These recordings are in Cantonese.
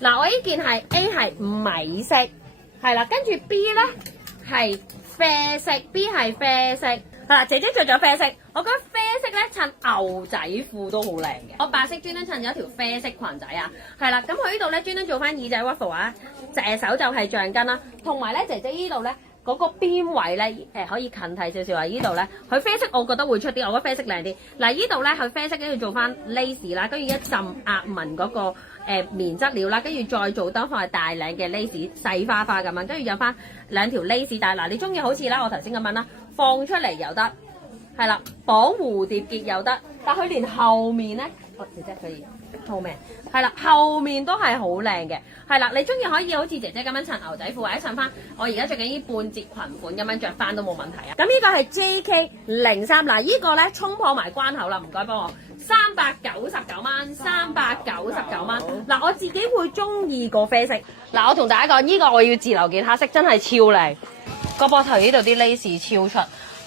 嗱，我呢件係 A 係米色，係啦，跟住 B 咧係啡色 ，B 係啡色。係啦，姐姐着咗啡色，我覺得啡色咧襯牛仔褲都好靚嘅。我白色專登襯咗條啡色裙仔啊，係啦，咁佢呢度咧專登做翻耳仔 ruffle 啊，手袖係橡筋啦，同埋咧姐姐呢度咧嗰個邊位咧可以近睇少少啊，呢度咧佢啡色我覺得會出啲，我覺得啡色靚啲。嗱呢度咧佢啡色跟住做翻 lace 啦，跟住一浸壓紋嗰個棉質料啦，跟住再做多塊大領嘅 lace 細花花咁樣，跟住有翻兩條 lace 帶。嗱你中意好似啦我頭先咁樣啦。放出嚟又得，係啦，綁蝴蝶結又得，但佢連後面咧，姐姐可以後面，係啦，後面都係好靚嘅，係啦，你中意可以好似姐姐咁樣襯牛仔褲，或者襯翻我而家着緊呢半截裙款咁樣着翻都冇問題啊。咁呢個係 JK03，嗱呢個咧衝破埋關口啦，唔該幫我399蚊，399蚊。嗱我自己會中意個啡色，嗱我同大家講呢個我要自留件黑色，真係超靚。個膊頭呢度啲 lace 超出，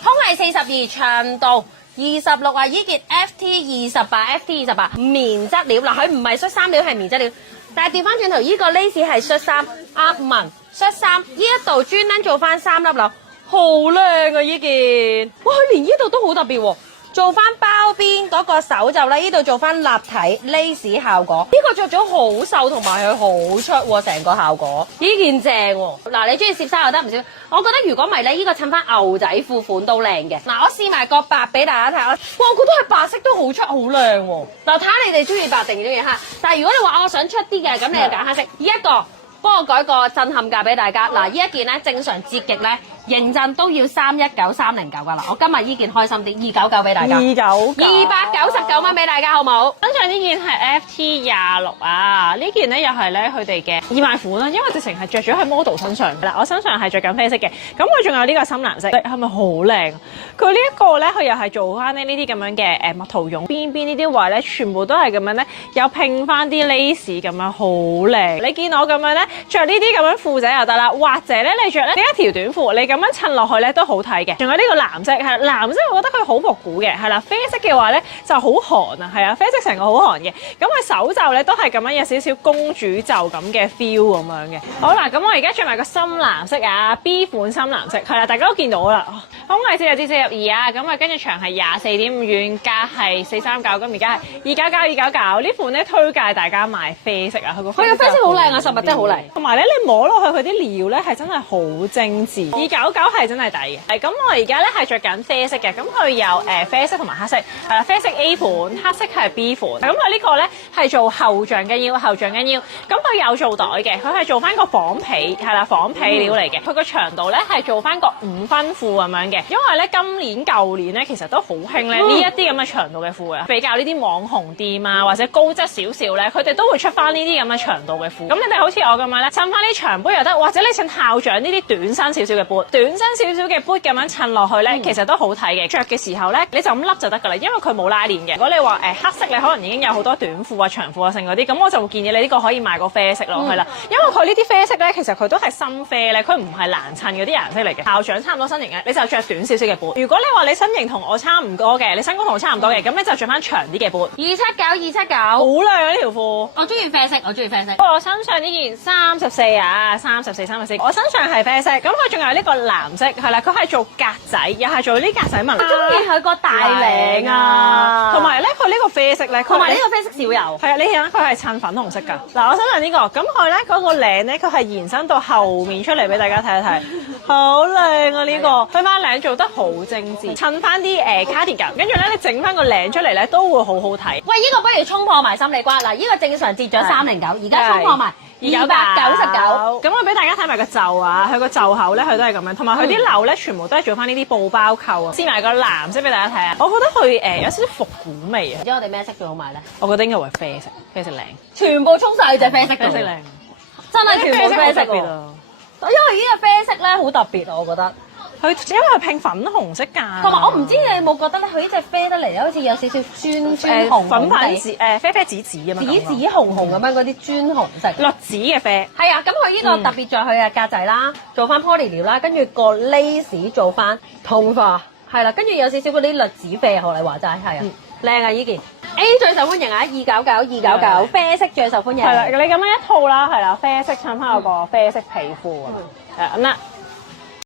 胸係42，長度26啊！依件 FT28 棉質料，嗱佢唔係恤衫料係棉質料，但係調翻轉頭依個 lace 係恤衫壓紋恤衫，呢一度專登做翻3粒紐，好靚啊依件！哇佢連呢度都好特別喎。做翻包邊嗰個手袖咧，呢度做翻立體 lace 效果，呢個着咗好瘦同埋佢好出喎，成個效果。呢件正喎，嗱你中意攝衫又得唔少，我覺得如果唔係咧，呢個襯翻牛仔褲款都靚嘅。嗱我試埋個白俾大家睇，哇我覺得係白色都好出好靚喎。嗱睇下你哋中意白定中意黑，但係如果你話我想出啲嘅，咁你就揀黑色。呢一個幫我改個震撼價俾大家，嗱呢一件咧正常折極咧。認真都要319、309㗎啦！我今日呢件開心啲，299俾大家，299蚊俾大家好冇？跟住呢件係 FT26啊，呢件咧又係咧佢哋嘅義賣款啦，因為直情係着咗喺 model 身上㗎啦。我身上係着緊啡色嘅，咁佢仲有呢個深藍色，係咪好靚？佢呢一個咧，佢又係做翻呢啲咁樣嘅蜜桃絨邊邊呢啲位咧，全部都係咁樣咧，有拼翻啲 lace 咁樣，好靚。你見我咁樣咧，着呢啲咁樣褲仔又得啦，或者咧你着咧呢一條短褲，你咁樣襯落去咧都好睇嘅。仲有呢個藍色，係藍色，我覺得佢好復古嘅，係啦。啡色嘅話咧就好韓啊，係啊，啡色成個好韓嘅。咁佢手袖咧都係咁樣有少少公主袖咁嘅 feel 咁樣嘅。好啦，咁我而家着埋個深藍色啊 ，B 款深藍色，係啦，大家都見到啦。胸係40至42啊，咁啊跟住長係24.5，遠價係439，咁而家係299。呢款咧推介大家買啡色啊，佢個啡色好靚啊，實物真係好靚。同埋咧你摸落去佢啲料咧係真係好精緻，299係真係抵嘅。咁我而家咧係着緊啡色嘅，咁佢有啡色同埋黑色，係啦，啡色 A 款，黑色係 B 款。咁佢呢個咧係做後橡筋腰，咁佢有做袋嘅，佢係做翻個仿皮，係啦，仿皮料嚟嘅。佢個長度咧係做翻個5分褲咁樣嘅，因為咧今年舊年咧其實都好興咧呢一啲咁嘅長度嘅褲嘅，比較呢啲網紅店啊或者高質少少咧，佢哋都會出翻呢啲咁嘅長度嘅褲。咁你哋好似我咁樣咧，襯翻啲長杯又得，或者你襯校長呢啲短身少少嘅杯，短身少少嘅杯咁樣襯落去咧，其實都好睇嘅。着嘅時候咧，你就咁笠就得㗎啦，因為佢冇拉鏈嘅。如果你話黑色，你可能已經有好多短褲啊、長褲啊剩嗰啲，咁我就會建議你呢個可以買個啡色咯，係啦，因為佢呢啲啡色咧，其實佢都係深啡咧，佢唔係難襯嗰啲顏色嚟嘅。校長差唔多身形嘅，你就着短少少嘅杯。如果你話你身形同我差唔多嘅，你身高同我差唔多嘅，咁你就着翻長啲嘅杯。279，好靚啊呢條褲！我中意啡色，我身上呢件34啊，34。我身上係啡色，咁佢仲有呢個藍色，係啦，佢係做格仔，又係做呢格仔紋。我中意佢個大領啊，同埋咧佢呢個啡色咧，同埋呢個啡色少油。係啊，你睇下佢係襯粉紅色㗎。嗱，我身上呢個，咁佢咧嗰個領咧，佢係延伸到後面出嚟俾大家睇一睇，好靚啊呢個！佢翻領做得好精緻，襯翻啲cardigan，跟住咧你整翻個領出嚟咧都會好好睇。喂，呢個不如衝破埋心理關嗱，呢個正常折咗309，而家衝破埋299。咁我俾大家睇埋個袖啊，佢個袖口咧佢都係咁樣，同埋佢啲紐咧全部都係做翻呢啲布包扣啊。試埋個藍色俾大家睇啊，我覺得佢有少少復古味啊。唔知我哋咩色最好買咧？我覺得應該會啡色，啡色靚。全部衝晒去隻啡色，啡色靚，真係全部啡色喎。因為呢個啡色咧好特別啊，我覺得。佢因為佢拼粉紅色㗎，同埋我唔知你有冇覺得咧，佢呢隻啡得嚟咧，好似有少少酸紅粉紫啡啡紫紫咁樣，紫紅紅咁樣嗰啲磚紅色，綠紫嘅啡。係啊，咁佢呢個特別在佢嘅格仔啦，做翻 poly 料啦，跟住個 lace 做翻透化，係啦，跟住有少少嗰啲綠紫啡，學你話齋係啊，靚啊呢件。A 最受歡迎啊，299，啡色最受歡迎。係啦，你咁樣一套啦，係啦，啡色襯翻有個啡色皮膚啊，係咁啦。